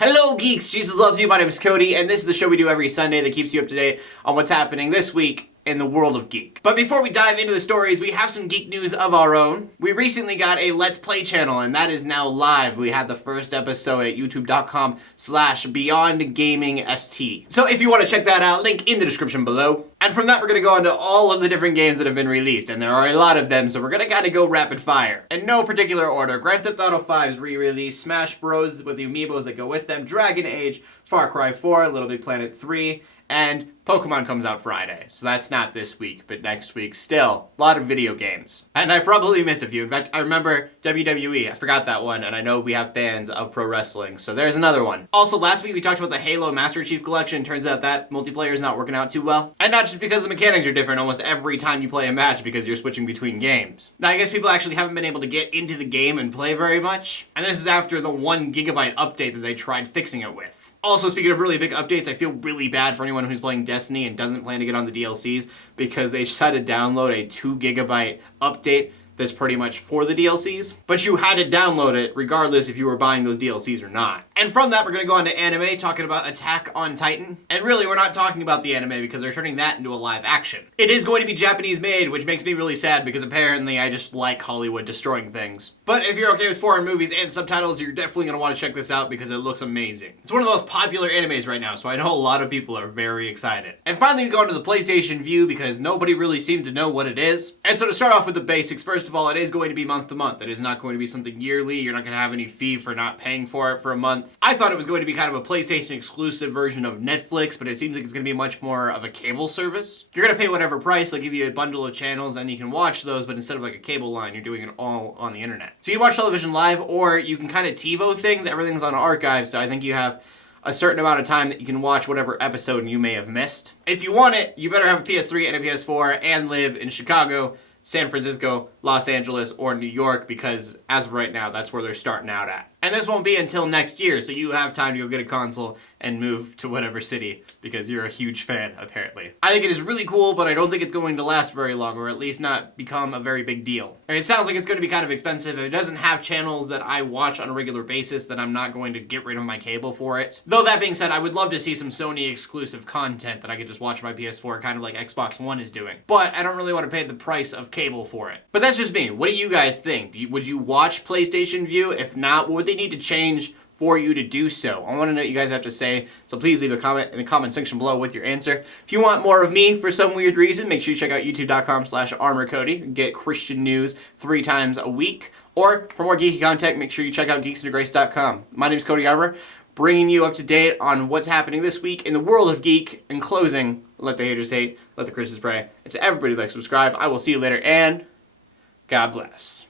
Hello geeks, Jesus loves you, my name is Cody, and this is the show we do every Sunday that keeps you up to date on what's happening this week in the world of Geek. But before we dive into the stories, we have some geek news of our own. We recently got a Let's Play channel, and that is now live. We had the first episode at youtube.com/beyondgamingst. So if you want to check that out, link in the description below. And from that, we're going to go into all of the different games that have been released, and there are a lot of them, so we're going to kind of go rapid fire. In no particular order, Grand Theft Auto 5's re-release, Smash Bros. With the amiibos that go with them, Dragon Age, Far Cry 4, Little Big Planet 3, and Pokemon comes out Friday. So that's not this week, but next week. Still, a lot of video games. And I probably missed a few. In fact, I remember WWE. I forgot that one, and I know we have fans of pro wrestling, so there's another one. Also, last week we talked about the Halo Master Chief Collection. Turns out that multiplayer is not working out too well. And not just because the mechanics are different almost every time you play a match because you're switching between games. Now, I guess people actually haven't been able to get into the game and play very much. And this is after the 1 GB update that they tried fixing it with. Also, speaking of really big updates, I feel really bad for anyone who's playing Destiny and doesn't plan to get on the DLCs because they just had to download a 2 GB update that's pretty much for the DLCs, but you had to download it regardless if you were buying those DLCs or not. And from that, we're gonna go on to anime, talking about Attack on Titan. And really, we're not talking about the anime because they're turning that into a live action. It is going to be Japanese made, which makes me really sad because apparently I just like Hollywood destroying things. But if you're okay with foreign movies and subtitles, you're definitely gonna wanna check this out because it looks amazing. It's one of the most popular animes right now, so I know a lot of people are very excited. And finally, we go into the PlayStation Vue because nobody really seemed to know what it is. And so to start off with the basics, first of all, it is going to be month to month. It is not going to be something yearly. You're not going to have any fee for not paying for it for a month. I thought it was going to be kind of a PlayStation exclusive version of Netflix, but it seems like it's going to be much more of a cable service. You're going to pay whatever price. They'll give you a bundle of channels and you can watch those, but instead of like a cable line, you're doing it all on the internet. So you watch television live, or you can kind of TiVo things. Everything's on archive, so I think you have a certain amount of time that you can watch whatever episode you may have missed. If you want it, you better have a PS3 and a PS4 and live in Chicago, San Francisco, Los Angeles, or New York, because as of right now, that's where they're starting out at. And this won't be until next year, so you have time to go get a console and move to whatever city, because you're a huge fan, apparently. I think it is really cool, but I don't think it's going to last very long, or at least not become a very big deal. And it sounds like it's going to be kind of expensive. If it doesn't have channels that I watch on a regular basis, then I'm not going to get rid of my cable for it. Though that being said, I would love to see some Sony exclusive content that I could just watch on my PS4, kind of like Xbox One is doing. But I don't really want to pay the price of cable for it. But that's just me. What do you guys think? Would you watch PlayStation Vue? If not, what would they need to change for you to do so? I want to know what you guys have to say, so please leave a comment in the comment section below with your answer. If you want more of me for some weird reason, make sure you check out youtube.com/armorcody. Get Christian news 3 times a week. Or for more geeky content, make sure you check out geeksintograce.com. My name is Cody Armor, bringing you up to date on what's happening this week in the world of geek. In closing, let the haters hate, let the Christians pray. And to everybody like, subscribe, I will see you later, and God bless.